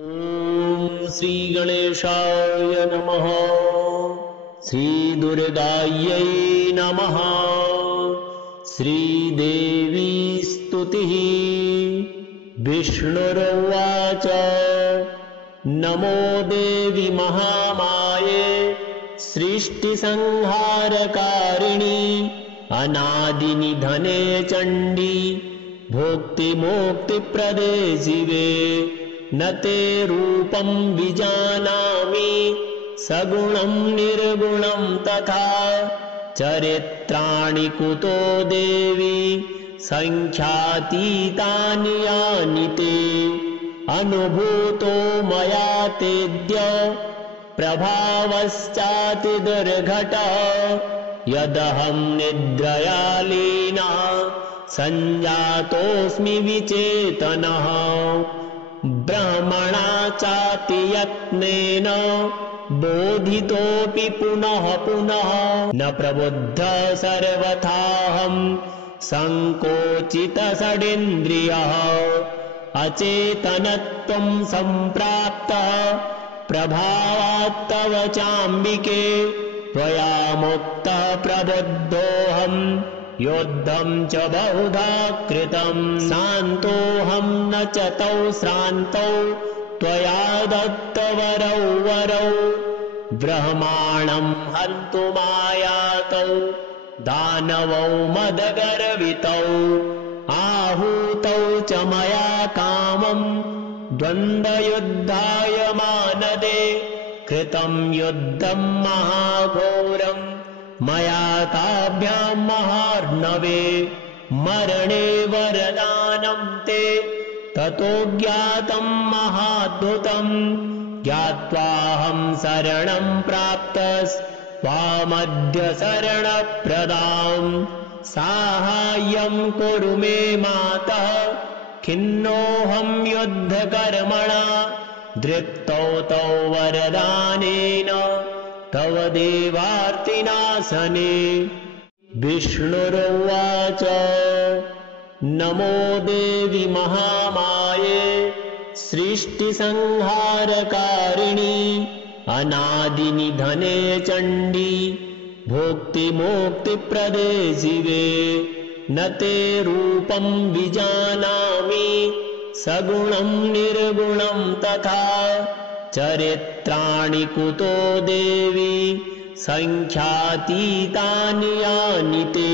ॐ श्रीगणेशाय नमः। श्रीदुर्गायै नमः। श्रीदेवी स्तुतिः। विष्णुरुवाच नमो देवि महामाये सृष्टिसंहारकारिणि अनादिनिधने चण्डी भोक्तिमोक्तिप्रदे शिवे न ते रूपं विजानामि सगुणं निर्गुणं तथा चरित्राणि कुतो देवी संख्यातीतानि यानि ते अनुभूतो मया तेद्य प्रभावश्चातिदुर्घटः यदहं निद्रया लीनः संजातोऽस्मि विचेतनः ब्रह्मणा चातियत्नेन बोधितोऽपि पुनः पुनः न प्रबुद्धः सर्वथाहं संकोचितषडिन्द्रियः अचेतनत्वं सम्प्राप्तः प्रभावात्तव चाम्बिके त्वया मुक्तः प्रबुद्धोऽहं युद्धं च बहुधा कृतं शान्तोऽहं न च तौ श्रान्तौ त्वया दत्तवरौ वरौ ब्रह्माणं हन्तुमायातौ दानवौ मदगर्वितौ आहूतौ च मया कामं द्वन्द्वयुद्धाय मानदे कृतं युद्धं महाघोरम् मया ताभ्यां महार्णवे मरणे वरदानं ते ततो ज्ञातं महाद्भुतं ज्ञात्वाहं शरणं प्राप्तस्त्वामद्य शरणप्रदां साहाय्यं कुरु मे मातः खिन्नोऽहं युद्धकर्मणा दृप्तौ तौ वरदानेन तव देवार्तिनाशने। विष्णुरुवाच नमो देवि महामाये सृष्टिसंहारकारिणि अनादिनिधने चण्डी भोक्तिमोक्तिप्रदे शिवे न ते रूपं विजानामि सगुणं निर्गुणं तथा चरित्राणि कुतो देवी संख्यातीतानि यानि ते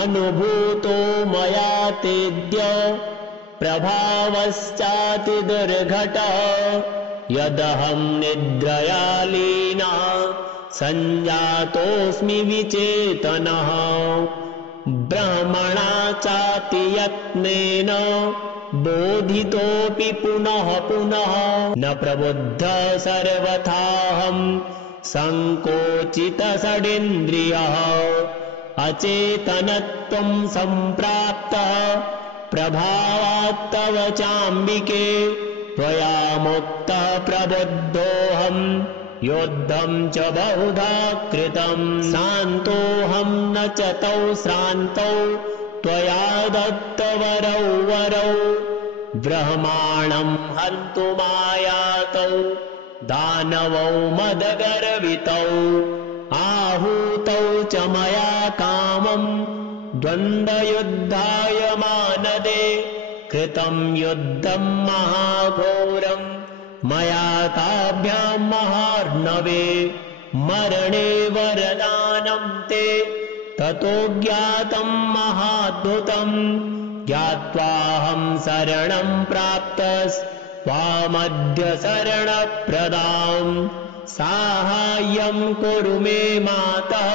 अनुभूतो मया तेद्य प्रभावश्चातिदुर्घटः यदहं निद्रया लीनः संजातोऽस्मि विचेतनः ब्रह्मणा चातियत्नेन बोधितोऽपि पुनः पुनः न प्रबुद्धः सर्वथाहं संकोचितषडिन्द्रियः अचेतनत्वं सम्प्राप्तः प्रभावात्तव चाम्बिके त्वया मुक्तः प्रबुद्धोऽहं युद्धं च बहुधा कृतं शान्तोऽहं न च तौ श्रान्तौ त्वया दत्तवरौ वरौ ब्रह्माणं हन्तुमायातौ दानवौ मदगर्वितौ आहूतौ च मया कामं द्वन्द्वयुद्धाय मानदे कृतं युद्धं महाघोरम् मया ताभ्यां महार्णवे मरणे वरदानं ते ततो ज्ञातं महाद्भुतं ज्ञात्वाहं शरणं प्राप्तस्त्वामद्य शरणप्रदां साहाय्यं कुरु मे मातः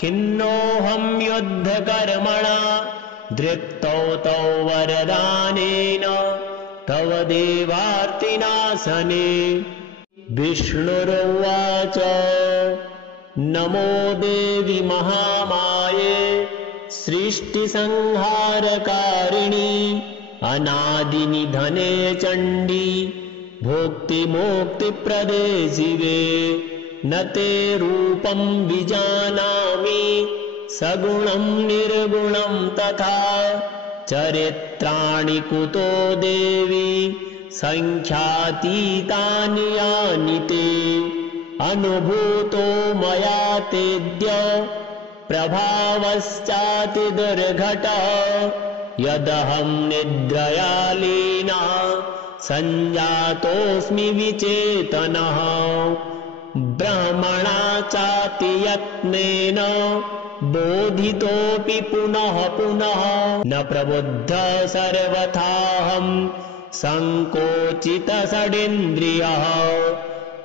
खिन्नोऽहं युद्धकर्मणा दृप्तौ तौ वरदानेन तव देवार्तिनाशने। विष्णुरुवाच नमो देवि महामाये सृष्टिसंहारकारिणि अनादिनिधने चण्डी भोक्तिमोक्तिप्रदे शिवे न ते रूपं विजानामि सगुणं निर्गुणं तथा चरित्राणि कुतो देवी संख्यातीतानि यानि ते अनुभूतो मया तेद्य प्रभावश्चातिदुर्घटः यदहं निद्रया लीनः संजातोऽस्मि विचेतनः ब्रह्मणा चाति यत्नेन बोधितोऽपि पुनः पुनः न प्रबुद्धः सर्वथाहं संकोचितषडिन्द्रियः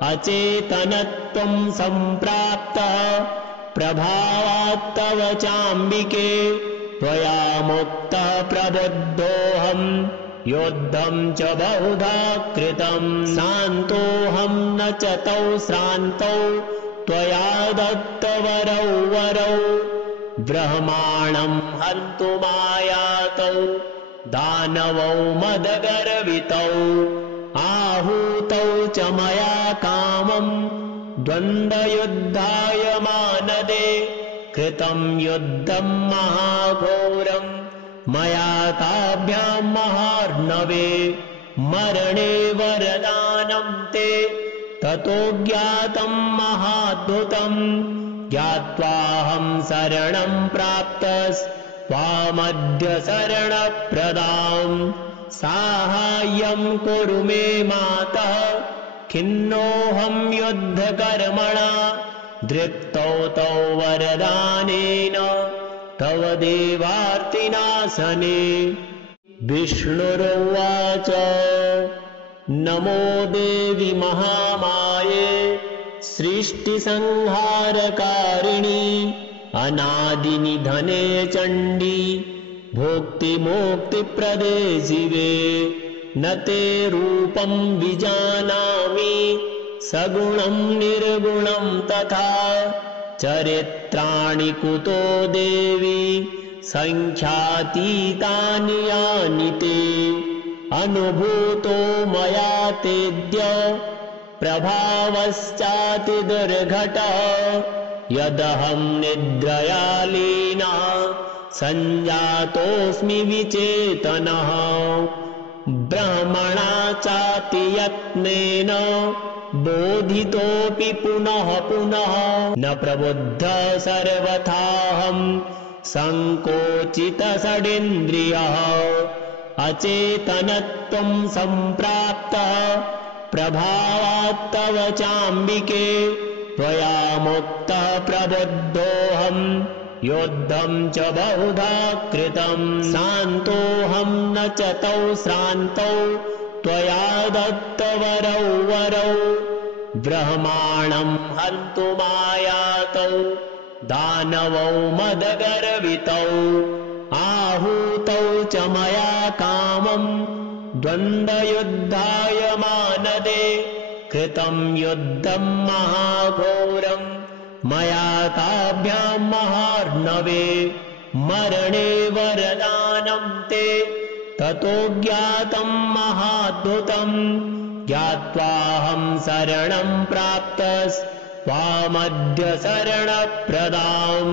अचेतनत्वं सम्प्राप्तः प्रभावात्तव चाम्बिके त्वया मुक्तः प्रबुद्धोऽहं युद्धं च बहुधा कृतं शान्तोऽहं न च तौ श्रान्तौ त्वया दत्तवरौ वरौ ब्रह्माणं हन्तुमायातौ दानवौ मदगर्वितौ आहूतौ च मया कामं द्वन्द्वयुद्धाय मानदे कृतं युद्धं महाघोरं मया ताभ्यां महार्णवे मरणे वरदानं ते ततो ज्ञातं महाद्भुतं ज्ञात्वाहं शरणं प्राप्तस्त्वामद्य शरणप्रदां साहाय्यं कुरु मे मातः खिन्नोऽहं युद्धकर्मणा दृप्तौ तौ वरदानेन तव देवार्तिनाशने। विष्णुरुवाच नमो देवि महामाये सृष्टिसंहारकारिणि अनादिनिधने चण्डी भोक्तिमोक्तिप्रदे शिवे न ते रूपं विजानामि सगुणं निर्गुणं तथा चरित्राणि कुतो देवी संख्यातीतानि यानि ते अनुभूतो मया तेद्य प्रभावश्चातिदुर्घटः यदहं निद्रया लीनः संजातोऽस्मि विचेतनः ब्रह्मणा चाति यत्नेन बोधितोऽपि पुनः पुनः न प्रबुद्धः सर्वथाहं संकोचितषडिन्द्रियः अचेतनत्वं सम्प्राप्तः प्रभावात्तव चाम्बिके त्वया मुक्तः प्रबुद्धोऽहं युद्धं च बहुधा कृतं शान्तोऽहं न च तौ श्रान्तौ त्वया दत्तवरौ वरौ ब्रह्माणं हन्तुमायातौ दानवौ मदगर्वितौ आहूतौ च मया कामं द्वन्द्वयुद्धाय मानदे कृतं युद्धं महाघोरं मया ताभ्यां महार्णवे मरणे वरदानं ते ततो ज्ञातं महाद्भुतं ज्ञात्वाहं शरणं प्राप्तस्त्वामद्य शरणप्रदां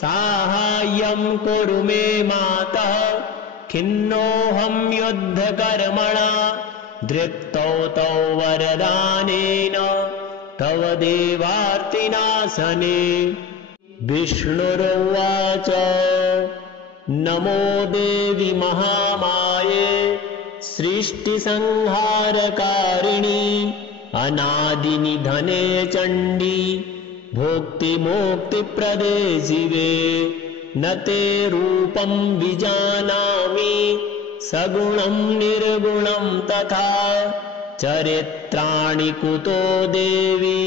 साहाय्यं कुरु मे मातः खिन्नोऽहं युद्धकर्मणा दृप्तौ तौ वरदानेन तव देवार्तिनाशने। विष्णुरुवाच नमो देवि महामाये सृष्टिसंहारकारिणि अनादिनिधने चण्डी भोक्तिमोक्तिप्रदे शिवे न ते रूपं विजानामि सगुणं निर्गुणं तथा चरित्राणि कुतो देवी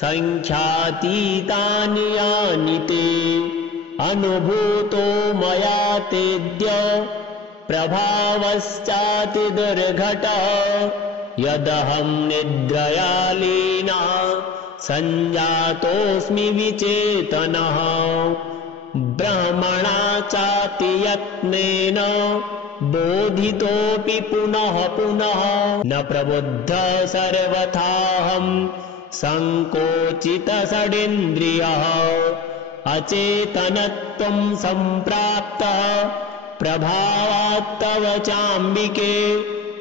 संख्यातीतानि यानि ते अनुभूतो मया तेद्य प्रभावश्चातिदुर्घटः यदहं निद्रया लीनः संजातोऽस्मि विचेतनः ब्रह्मणा चाति यत्नेन बोधितोऽपि पुनः पुनः न प्रबुद्धः सर्वथाहं संकोचितषडिन्द्रियः अचेतनत्वं सम्प्राप्तः प्रभावात्तव चाम्बिके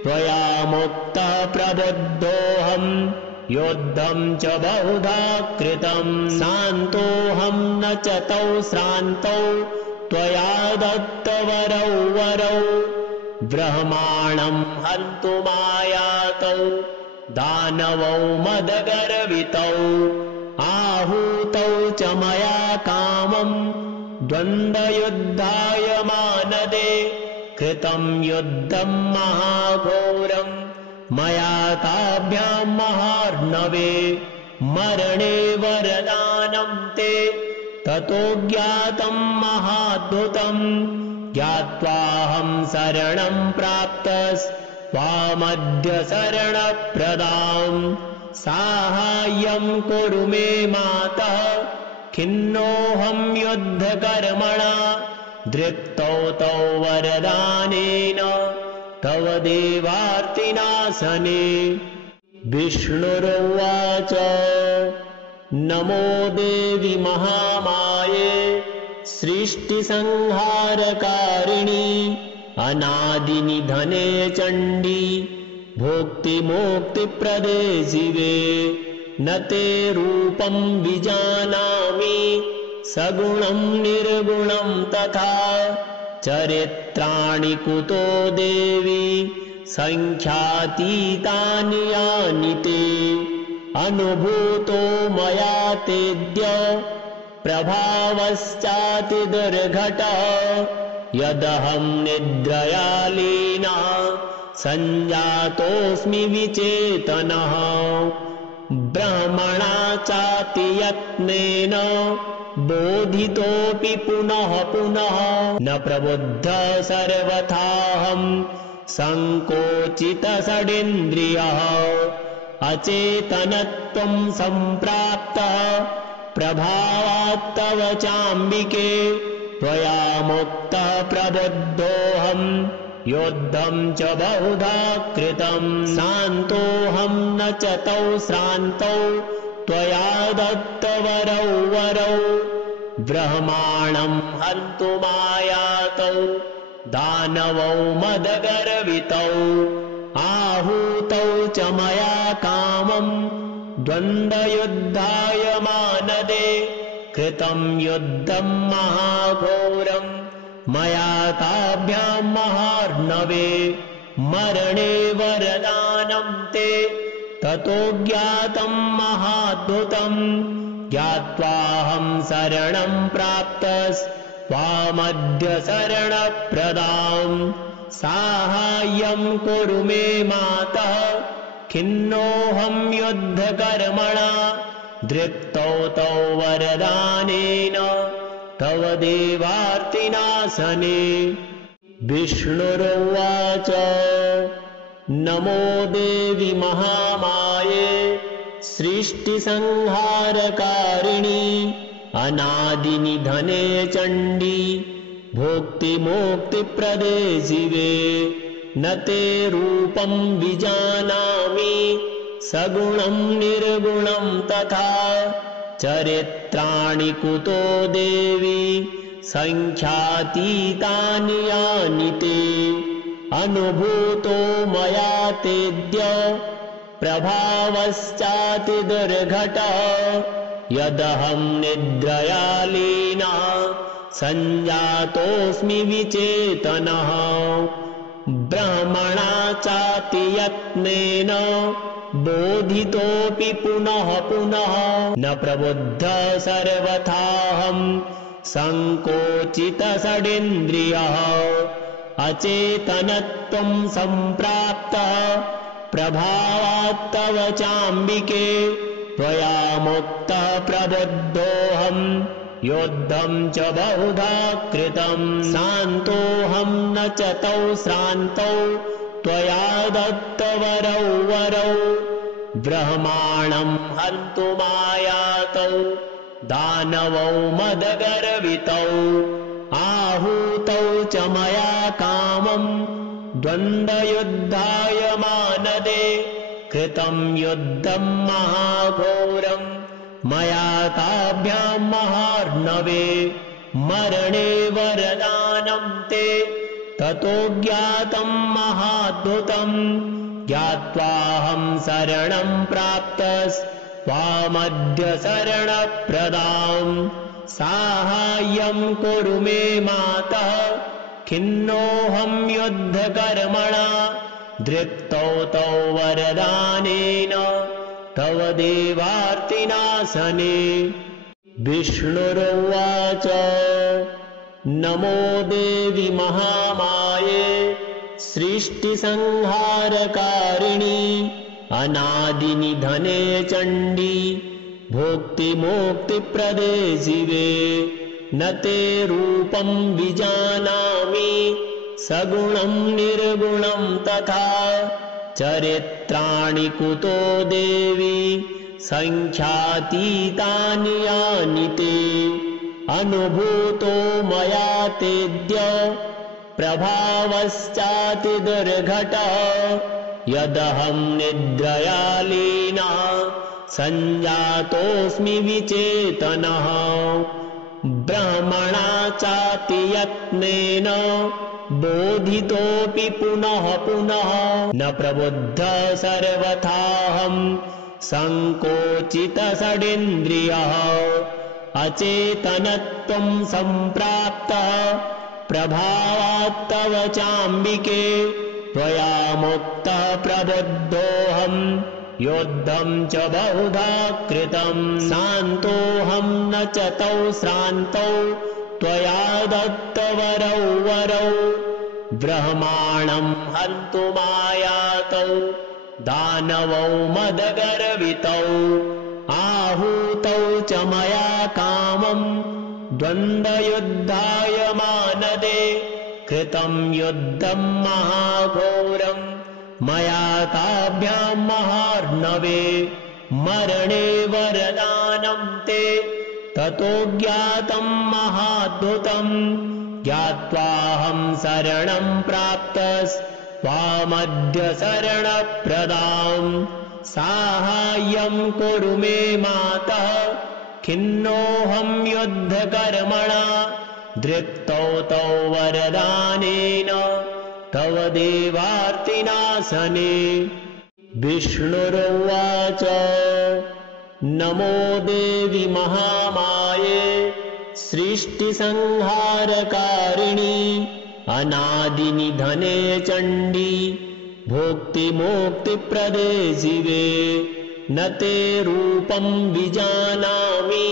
त्वया मुक्तः प्रबुद्धोऽहम् युद्धं च बहुधा कृतम् शान्तोऽहं न च तौ श्रान्तौ त्वया दत्तवरौ वरौ ब्रह्माणं हन्तुमायातौ दानवौ मदगर्वितौ आहूतौ च मया कामम् द्वन्द्वयुद्धाय मानदे कृतं युद्धं महाघोरम् मया ताभ्यां महार्णवे मरणे वरदानं ते ततो ज्ञातं महाद्भुतम् ज्ञात्वाहं शरणं प्राप्तस्त्वामद्य शरणप्रदां साहाय्यं कुरु मे मातः खिन्नोऽहं युद्धकर्मणा दृप्तौ तौ वरदानेन तव देवार्तिनाशने विष्णुरुवाच नमो देवि महामाये सृष्टिसंहारकारिणी अनादिनिधने चण्डी भोक्तिमोक्तिप्रदे शिवे न ते रूपं विजानामि सगुणं निर्गुणं तथा चरित्राणि कुतो देवी संख्यातीतानि यानि ते अनुभूतो मया तेद्य प्रभावश्चातिदुर्घटः यदहं निद्रया लीनः सञ्जातोऽस्मि विचेतनः ब्रह्मणा चाति यत्नेन बोधितोऽपि पुनः पुनः न प्रबुद्धः सर्वथाहं सङ्कोचितषडिन्द्रियः अचेतनत्वं सम्प्राप्तः प्रभावात्तव चाम्बिके त्वया मुक्तः प्रबुद्धोऽहम् युद्धं च बहुधा कृतं शान्तोऽहं न च तौ श्रान्तौ त्वया दत्तवरौ वरौ ब्रह्माणं हन्तुमायातौ दानवौ मदगर्वितौ आहूतौ च मया कामम् द्वन्द्वयुद्धाय मानदे कृतं युद्धं महाघोरम् मया ताभ्यां महार्णवे मरणे वरदानं ते ततो ज्ञातं महाद्भुतम् ज्ञात्वाहं शरणं प्राप्तस्त्वामद्य शरणप्रदां साहाय्यं कुरु मे मातः खिन्नोऽहं युद्धकर्मणा दृप्तौ तौ वरदानेन तव देवार्तिनाशने विष्णुरुवाच नमो देवि महामाये सृष्टिसंहारकारिणी अनादिनिधने चण्डी भोक्तिमोक्तिप्रदे शिवे न ते रूपं विजानामि सगुणं निर्गुणं तथा चरित्राणि कुतो देवी संख्यातीतानि यानि ते अनुभूतो मया तेद्य प्रभावश्चातिदुर्घटः यदहं निद्रया लीनः सञ्जातोऽस्मि विचेतनः ब्रह्मणा चाति यत्नेन बोधितोऽपि पुनः पुनः न प्रबुद्धः सर्वथाहं सङ्कोचितषडिन्द्रियः अचेतनत्वं सम्प्राप्तः प्रभावात्तव चाम्बिके त्वया मुक्तः प्रबुद्धोऽहम् युद्धं च बहुधा कृतं शान्तोऽहं न च तौ श्रान्तौ त्वया दत्तवरौ वरौ ब्रह्माणं हन्तुमायातौ दानवौ मदगर्वितौ आहूतौ च मया कामम् द्वन्द्वयुद्धाय मानदे कृतं युद्धं महाघोरम् मया ताभ्यां महार्णवे मरणे वरदानं ते ततो ज्ञातं महाद्भुतं ज्ञात्वाहं शरणं प्राप्तस्त्वामद्य शरणप्रदां साहाय्यं कुरु मे मातः खिन्नोऽहं युद्धकर्मणा दृप्तौ तौ वरदानेन तव देवार्तिनाशने। विष्णुरुवाच नमो देवि महामाये सृष्टिसंहारकारिणि अनादिनिधने चण्डी भोक्तिमोक्तिप्रदे शिवे न ते रूपं विजानामि सगुणं निर्गुणं तथा चरित्राणि कुतो देवी संख्यातीतानि यानि ते अनुभूतो मया तेद्य प्रभावश्चातिदुर्घटः यदहं निद्रया लीनः संजातोऽस्मि विचेतनः ब्रह्मणा चाति यत्नेन बोधितोऽपि पुनः पुनः न प्रबुद्धः सर्वथाहं संकोचितषडिन्द्रियः अचेतनत्वं सम्प्राप्तः प्रभावात्तव चाम्बिके त्वया मुक्तः प्रबुद्धोऽहं युद्धं च बहुधा कृतं शान्तोऽहं न च तौ श्रान्तौ त्वया दत्तवरौ वरौ ब्रह्माणं हन्तुमायातौ दानवौ मदगर्वितौ आहूतौ च मया कामं द्वन्द्वयुद्धाय मानदे कृतं युद्धं महाघोरं मया ताभ्यां महार्णवे मरणे वरदानं ते ततो ज्ञातं महाद्भुतं ज्ञात्वाहं शरणं प्राप्तस्त्वामद्य शरणप्रदां साहाय्यं कुरु मे मातः खिन्नोऽहं युद्धकर्मणा दृप्तौ तौ वरदानेन तव देवार्तिनाशने। विष्णुरुवाच नमो देवि महामाये सृष्टिसंहारकारिणि अनादिनिधने चण्डी भोक्तिमोक्तिप्रदे शिवे न ते रूपं विजानामि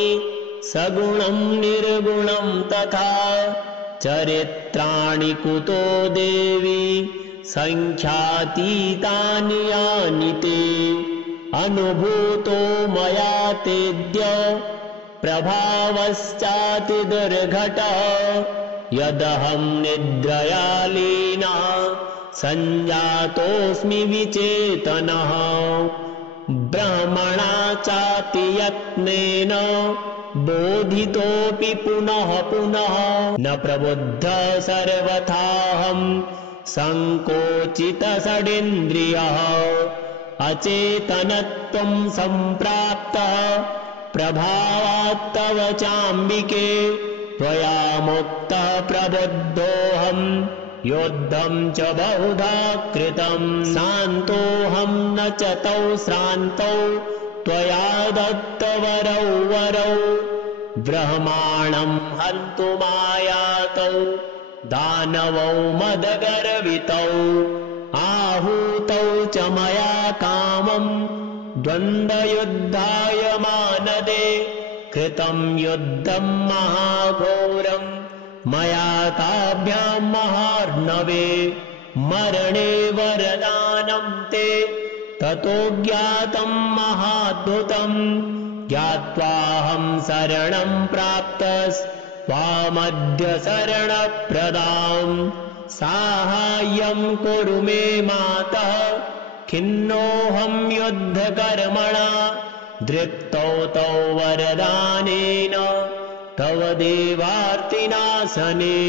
सगुणं निर्गुणं तथा चरित्राणि कुतो देवी संख्यातीतानि यानि ते अनुभूतो मया तेद्य प्रभावश्चातिदुर्घटः यदहं निद्रया लीनः संजातोऽस्मि विचेतनः ब्रह्मणा चाति यत्नेन बोधितोऽपि पुनः पुनः न प्रबुद्धः सर्वथाहं संकोचितषडिन्द्रियः अचेतनत्वं सम्प्राप्तः प्रभावात्तव चाम्बिके त्वया मुक्तः प्रबुद्धोऽहं युद्धं च बहुधा कृतं शान्तोऽहं न च तौ श्रान्तौ त्वया दत्तवरौ वरौ ब्रह्माणं हन्तुमायातौ दानवौ मदगर्वितौ आहूतौ च मया कामं द्वन्द्वयुद्धाय मानदे कृतं युद्धं महाघोरं मया ताभ्यां महार्णवे मरणे वरदानं ते ततो ज्ञातं महाद्भुतं ज्ञात्वाहं शरणं प्राप्तस्त्वामद्य शरणप्रदां साहाय्यं कुरु मे मातः खिन्नोऽहं युद्धकर्मणा दृप्तौ तौ वरदानेन तव देवार्तिनाशने।